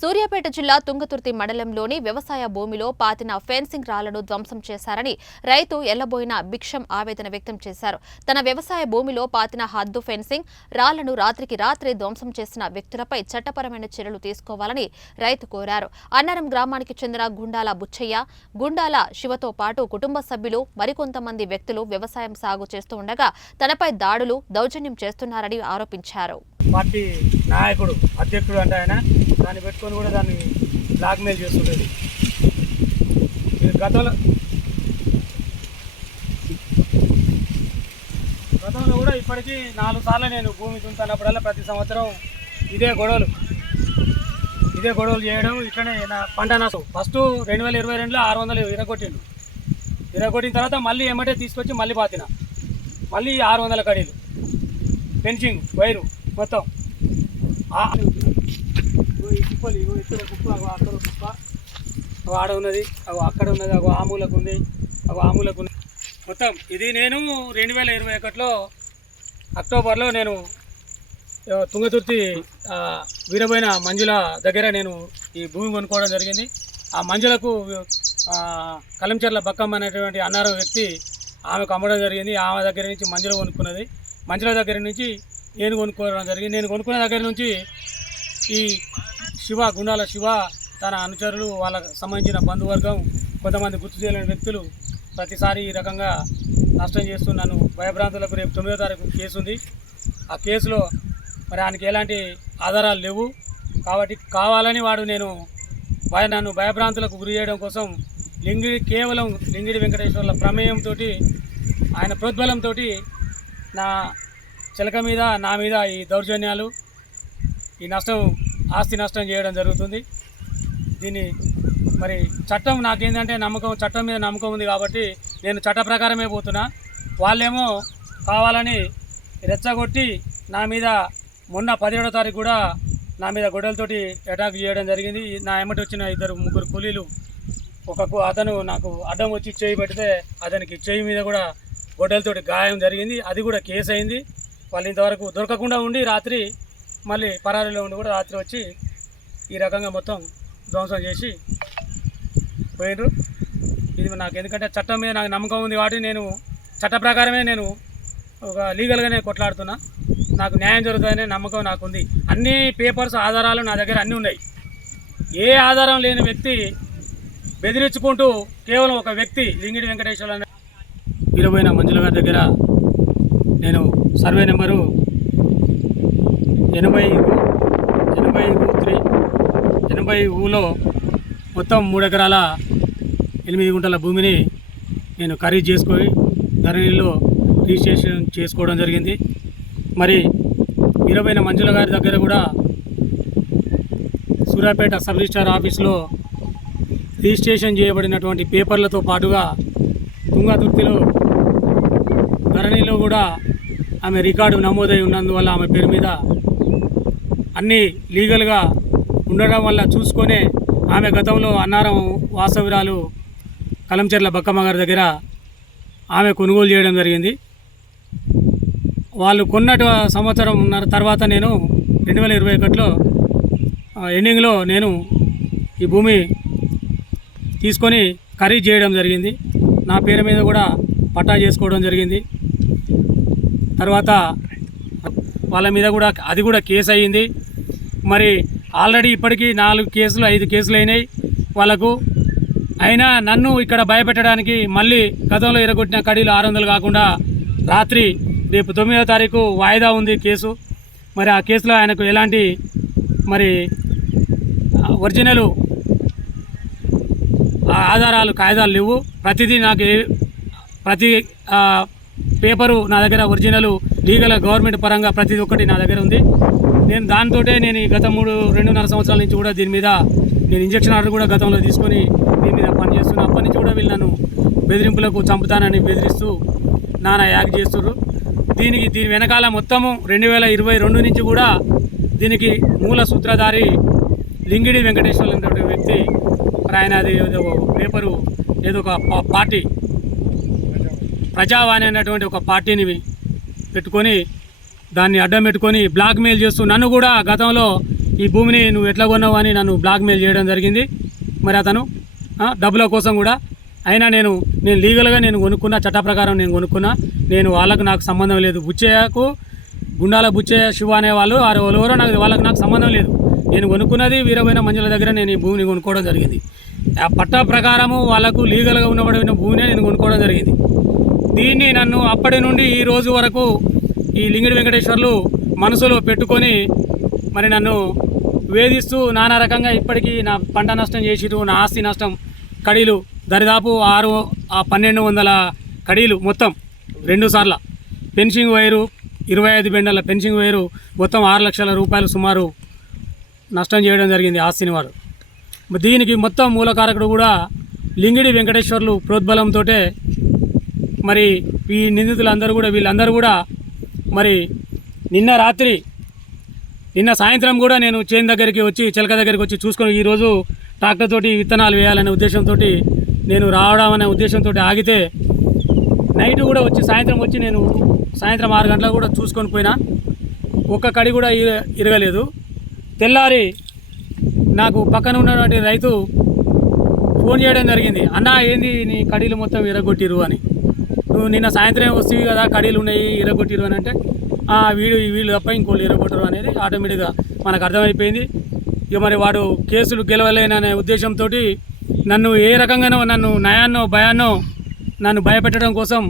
సూర్యాపేట జిల్లా తుంగతుర్తి మండలంలోని వ్యవసాయ భూమిలో పాతిన ఫెన్సింగ్ రాళ్ళను ధ్వంసం చేశారని రైతు ఎల్లబోయిన భిక్షం ఆవేదన వ్యక్తం చేశారు. తన వ్యవసాయ భూమిలో పాతిన హద్దు ఫెన్సింగ్ రాళ్ళను రాత్రికి రాత్రి ధ్వంసం చేసిన వ్యక్తులపై చట్టపరమైన చర్యలు తీసుకోవాలని రైతు కోరారు. అన్నారం గ్రామానికి చెందిన గుండాల బుచ్చయ్య గుండాల శివతో పాటు కుటుంబ సభ్యులు మరికొంతమంది వ్యక్తులు వ్యవసాయం సాగు చేస్తూ ఉండగా తనపై దాడులు దౌర్జన్యం చేస్తున్నారని ఆరోపించారు. పార్టీ నాయకుడు అధ్యక్షుడు అంటే ఆయన. దాన్ని పెట్టుకొని కూడా దాన్ని బ్లాక్మెయిల్ చేస్తుండేది గతంలో గతంలో కూడా ఇప్పటికీ నాలుగు సార్లు నేను భూమి చూస్తున్నప్పుడల్లా ప్రతి సంవత్సరం ఇదే గొడవలు. ఇదే గొడవలు చేయడం ఇట్లనే నా పంట నష్టం ఫస్ట్ రెండు వేల ఇరవై రెండులో ఆరు వందలు ఇరగొట్టిండు. ఇరగొట్టిన తర్వాత మళ్ళీ ఏమంటే తీసుకొచ్చి మళ్ళీ పాతిన. మళ్ళీ ఆరు వందల కడీలు. Fencing wire. మొత్తం. ఈ కుప్పలు ఇగో ఇక్కడ కుప్ప అగో అక్కడ కుప్ప. అగో ఆడ ఉన్నది అగో అక్కడ ఉన్నది అగో ఆమూలకు ఉంది అగో ఆమూలకు ఉంది. మొత్తం ఇది నేను రెండు వేల ఇరవై ఒకటిలో అక్టోబర్లో నేను తుంగతుర్తి ఆ, వీరబోయిన మంజుల దగ్గర నేను ఈ భూమి కొనుక్కోవడం జరిగింది. ఆ మంజులకు కలంచర్ల కలంచెర్ల బక్కమ్మ అనేటువంటి అన్నారో వ్యక్తి ఆమెకు అమ్మడం జరిగింది. ఆమె దగ్గర నుంచి మంజుల కొనుక్కున్నది. మంజుల దగ్గర నుంచి నేను కొనుక్కోవడం జరిగింది. నేను కొనుక్కున్న దగ్గర నుంచి ఈ శివ గుండాల శివ తన అనుచరులు వాళ్ళకు సంబంధించిన బంధువర్గం కొంతమంది గుర్తు చేయలేని వ్యక్తులు ప్రతిసారి ఈ రకంగా నష్టం చేస్తూ నన్ను భయభ్రాంతులకు రేపు తొమ్మిదో తారీఖు కేసు ఉంది. ఆ కేసులో మరి ఆయనకి ఎలాంటి ఆధారాలు లేవు. కాబట్టి కావాలని వాడు నేను భయ నన్ను భయభ్రాంతులకు గురి చేయడం కోసం లింగిడి కేవలం లింగిడి వెంకటేశ్వర్ల ప్రమేయంతో ఆయన ప్రోద్బలంతో నా చిలక మీద నా మీద ఈ దౌర్జన్యాలు ఈ నష్టం ఆస్తి నష్టం చేయడం జరుగుతుంది. దీన్ని మరి చట్టం నాకేంటంటే నమ్మకం చట్టం మీద నమ్మకం ఉంది కాబట్టి నేను చట్ట ప్రకారమే పోతున్నా. వాళ్ళేమో కావాలని రెచ్చగొట్టి నా మీద మొన్న పదిహేడో తారీఖు కూడా నా మీద గొడవలతోటి అటాక్ చేయడం జరిగింది. నా ఎమ్మటి వచ్చిన ఇద్దరు ముగ్గురు కూలీలు ఒక కు- అతను నాకు అడ్డం వచ్చి చేయి పెడితే అతనికి చేయి మీద కూడా గొడ్డలతోటి గాయం జరిగింది. అది కూడా కేసు అయింది వాళ్ళు ఇంతవరకు దొరకకుండా ఉండి రాత్రి మళ్ళీ పరారీలో ఉండి కూడా రాత్రి వచ్చి ఈ రకంగా మొత్తం ధ్వంసం చేసి పోయినరు ఇది నాకు ఎందుకంటే చట్టం మీద నాకు నమ్మకం ఉంది కాబట్టి నేను చట్ట ప్రకారమే నేను ఒక లీగల్గానే కొట్లాడుతున్నా. నాకు న్యాయం జరుగుతుందనే నమ్మకం నాకుంది. అన్ని పేపర్స్ ఆధారాలు నా దగ్గర అన్నీ ఉన్నాయి. ఏ ఆధారం లేని వ్యక్తి బెదిరించుకుంటూ కేవలం ఒక వ్యక్తి లింగిడి వెంకటేశ్వర అనే వీరబోయిన మంజుల గారి దగ్గర నేను సర్వే నెంబరు ఎనభై ఎనభై త్రీ ఎనభై ఊలో మొత్తం మూడు ఎకరాల ఎనిమిది గుంటల భూమిని నేను ఖరీదు చేసుకొని ధరణిలో రిజిస్ట్రేషన్ చేసుకోవడం జరిగింది. మరి ఇరవైన మంజుల గారి దగ్గర కూడా సూర్యాపేట సబ్ రిజిస్టార్ ఆఫీస్లో రిజిస్ట్రేషన్ చేయబడినటువంటి పేపర్లతో పాటుగా తుంగతుర్తిలో ధరణిలో కూడా ఆమె రికార్డు నమోదై ఉన్నందువల్ల ఆమె పేరు మీద అన్నీ లీగల్గా ఉండడం వల్ల చూసుకొనే ఆమె గతంలో అన్నారం వాసవిరాలు కలంచెర్ల బక్కమ్మ గారి దగ్గర ఆమె కొనుగోలు చేయడం జరిగింది. వాళ్ళు కొన్నట సంవత్సరం ఉన్న తర్వాత నేను రెండు వేల ఇరవై ఒకటిలో ఎండింగ్లో నేను ఈ భూమి తీసుకొని ఖరీదు చేయడం జరిగింది. నా పేరు మీద కూడా పట్టా చేసుకోవడం జరిగింది. తర్వాత వాళ్ళ మీద కూడా అది కూడా కేసు అయ్యింది. మరి ఆల్రెడీ ఇప్పటికీ నాలుగు కేసులు ఐదు కేసులు అయినాయి వాళ్ళకు. అయినా నన్ను ఇక్కడ భయపెట్టడానికి మళ్ళీ గతంలో ఎరగొట్టిన కడీలు ఆరు వందలు కాకుండా రాత్రి రేపు తొమ్మిదో తారీఖు వాయిదా ఉంది కేసు. మరి ఆ కేసులో ఆయనకు ఎలాంటి మరి ఒరిజినల్ ఆధారాలు కాగితాలు లేవు. ప్రతిదీ నాకు ఏ- ప్రతి పేపరు నా దగ్గర ఒరిజినల్ లీగల్ గవర్నమెంట్ పరంగా ప్రతి ఒక్కటి నా దగ్గర ఉంది. నేను దాంతోటే నేను ఈ గత మూడు రెండున్నర సంవత్సరాల నుంచి కూడా దీని మీద నేను ఇంజక్షన్ ఆర్డర్ కూడా గతంలో తీసుకొని దీని మీద పనిచేస్తున్నా అప్పటి నుంచి కూడా వీళ్ళు నన్ను బెదిరింపులకు చంపుతానని బెదిరిస్తూ నానా యాక్ చేస్తున్నారు దీనికి దీని వెనకాల మొత్తము రెండు వేల ఇరవై రెండు నుంచి కూడా దీనికి మూల సూత్రధారి లింగిడి వెంకటేశ్వర అనేటువంటి వ్యక్తి మరి ఆయన అది ఏదో పేపరు ఏదో ఒక పార్టీ ప్రజావాణి అనేటువంటి ఒక పార్టీని పెట్టుకొని దాన్ని అడ్డం పెట్టుకొని బ్లాక్ మెయిల్ చేస్తూ నన్ను కూడా గతంలో ఈ భూమిని నువ్వు ఎట్లా కొన్నావు అని నన్ను బ్లాక్మెయిల్ చేయడం జరిగింది. మరి అతను డబ్బుల కోసం కూడా. అయినా నేను నేను లీగల్గా నేను కొనుక్కున్న చట్ట ప్రకారం నేను కొనుక్కున్నా. నేను వాళ్ళకు నాకు సంబంధం లేదు. బుచ్చయ్యకు గుండాల బుచ్చయ్య శివ అనే వాళ్ళు వారు ఎవరో నాకు వాళ్ళకి నాకు సంబంధం లేదు. నేను కొనుక్కున్నది వీరమైన మంజుల దగ్గర నేను ఈ భూమిని కొనుక్కోవడం జరిగింది. ఆ పట్టా ప్రకారము వాళ్ళకు లీగల్గా ఉన్నబడిన భూమిని నేను కొనుక్కోవడం జరిగింది. దీన్ని నన్ను అప్పటి నుండి ఈ రోజు వరకు ఈ లింగిడి వెంకటేశ్వర్లు మనసులో పెట్టుకొని మరి నన్ను వేధిస్తూ నానా రకంగా ఇప్పటికీ నా పంట నష్టం చేసిరు నా ఆస్తి నష్టం కడీలు దరిదాపు ఆరు ఆ పన్నెండు వందల కడీలు మొత్తం రెండు సార్ల పెన్షింగ్ వైరు ఇరవై ఐదు బెండల పెన్షింగ్ వైరు మొత్తం ఆరు లక్షల రూపాయలు సుమారు నష్టం చేయడం జరిగింది ఆస్తిని వారు దీనికి మొత్తం మూలకారకుడు కూడా లింగిడి వెంకటేశ్వర్లు ప్రోద్బలంతో మరి ఈ నిందితులందరూ కూడా వీళ్ళందరూ కూడా మరి నిన్న రాత్రి నిన్న సాయంత్రం కూడా నేను చేను దగ్గరికి వచ్చి చిలక దగ్గరికి వచ్చి చూసుకొని ఈరోజు ట్రాక్టర్ తోటి విత్తనాలు వేయాలనే ఉద్దేశంతో నేను రావడం అనే ఉద్దేశంతో ఆగితే నైట్ కూడా వచ్చి సాయంత్రం వచ్చి నేను సాయంత్రం ఆరు గంటలకు కూడా చూసుకొని పోయినా. ఒక్క కడి కూడా ఇరగలేదు. తెల్లారి నాకు పక్కన ఉన్నటువంటి రైతు ఫోన్ చేయడం జరిగింది. అన్నా ఏంది నీ కడీలు మొత్తం ఇరగొట్టిరు అని. నువ్వు నిన్న సాయంత్రం వస్తేవి కదా కడీలు ఉన్నాయి ఇరగొట్టిరు అని అంటే "ఆ, వీడు వీళ్ళు తప్ప ఇంకోళ్ళు ఇరగొట్టరు అనేది ఆటోమేటిక్గా మనకు అర్థమైపోయింది. ఇక మరి వాడు కేసులు గెలవలేననే ఉద్దేశంతో నన్ను ఏ రకంగానో నన్ను నయాన్నో భయాన్నో నన్ను భయపెట్టడం కోసం